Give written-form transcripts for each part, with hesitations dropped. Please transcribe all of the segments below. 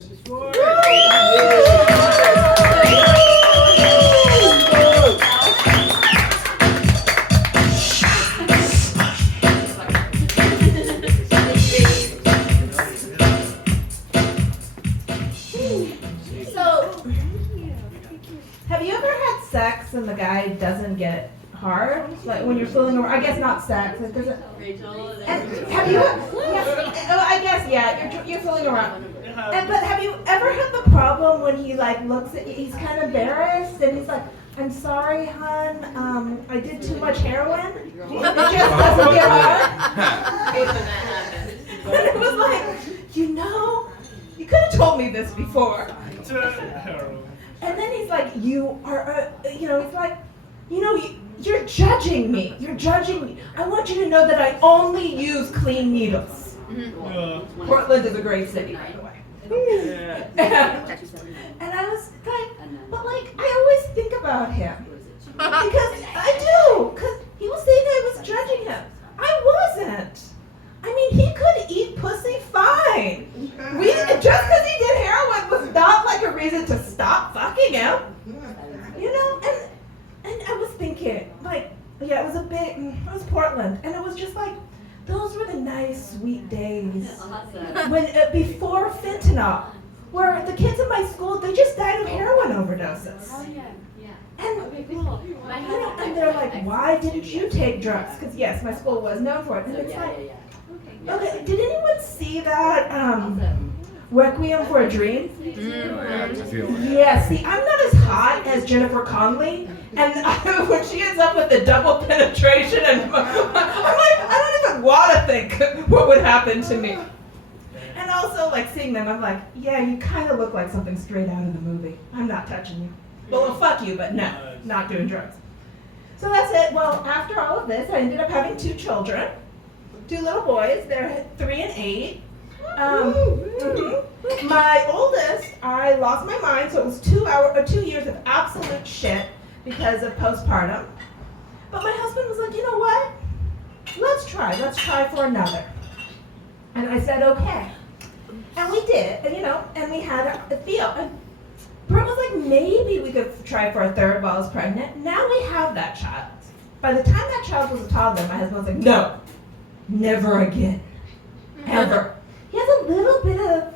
So, have you ever had sex and the guy doesn't get hard? Like when you're fooling around? I guess not sex. And have you? Yeah, I guess yeah. You're fooling around. But have you ever had the problem when he like looks at you? He's kind of embarrassed and he's like, "I'm sorry, hon. I did too much heroin. It just doesn't get hard." And it was like, you could have told me this before. And then he's like, he's like, you're judging me. You're judging me. I want you to know that I only use clean needles. Portland is a great city, by the way. And I was like, but like, I always think about him. Because I do. Because he was saying I was judging him. I wasn't. I mean, he could eat pussy fine. Just because he did heroin was not like a reason to stop fucking him. And I was thinking, like, yeah, it was Portland. And it was just like, those were the nice, sweet days. When, before fentanyl, where the kids in my school, they just died of heroin overdoses. And they're like, why didn't you take drugs? Because yes, my school was known for it. And it's like, okay, did anyone see that Requiem for a Dream? Yeah, see, I'm not as hot as Jennifer Connelly, and when she ends up with the double penetration, and I'm like, I don't even want to think what would happen to me. And also, like, seeing them, I'm like, yeah, you kind of look like something straight out of the movie. I'm not touching you. Well, fuck you, but no, not doing drugs. So that's it. Well, after all of this, I ended up having 2 children. 2 little boys. They're 3 and 8. My oldest, I lost my mind, so it was 2 years of absolute shit because of postpartum. But my husband was like, you know what? Let's try for another. And I said, okay. And we did, and we had Theo. And Brett was like, maybe we could try for a third while I was pregnant. Now we have that child. By the time that child was a toddler, my husband was like, no, never again, ever. He has a little bit of,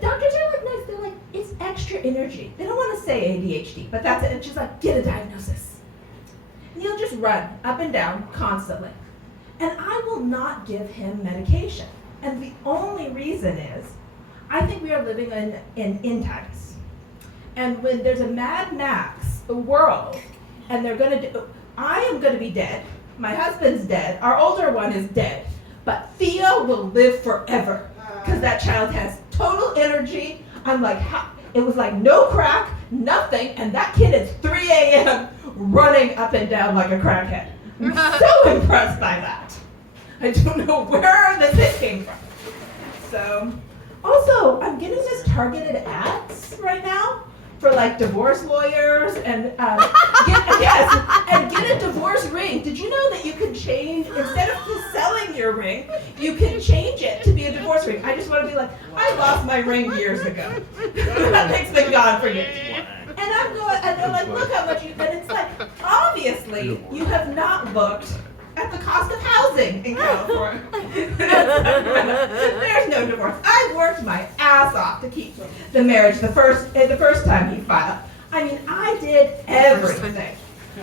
doctors are like nice, they're like, it's extra energy. They don't want to say ADHD, but that's it. It's just like, get a diagnosis. And he'll just run up and down constantly. And I will not give him medication. And the only reason is, I think we are living in end times. And when there's a Mad Max world, and I am going to be dead, my husband's dead, our older one is dead, but Theo will live forever, because that child has total energy. I'm like, it was like no crack, nothing, and that kid is 3 a.m. running up and down like a crackhead. I'm so impressed by that. I don't know where this hit came from. So, also, I'm getting this targeted ads right now for like divorce lawyers and get a divorce ring. Did you know that you can change, instead of just selling your ring, you can change it to be a divorce ring? I just want to be like, I lost my ring years ago. Thanks been gone for years. And they're like, look how much and it's like, obviously, you have not looked at the cost of housing in California. There's no divorce. I worked my ass off to keep the marriage the first time he filed. I mean, I did everything.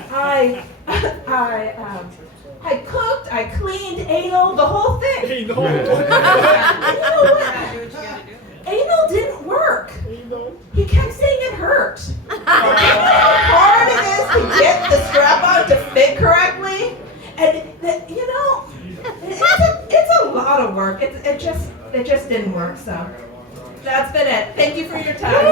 I cooked, I cleaned, anal, the whole thing. And you know what? Anal didn't work. He kept saying it hurt. You know how hard it is to get the strap on to fit correctly? And it's a lot of work. It just didn't work. So that's been it. Thank you for your time.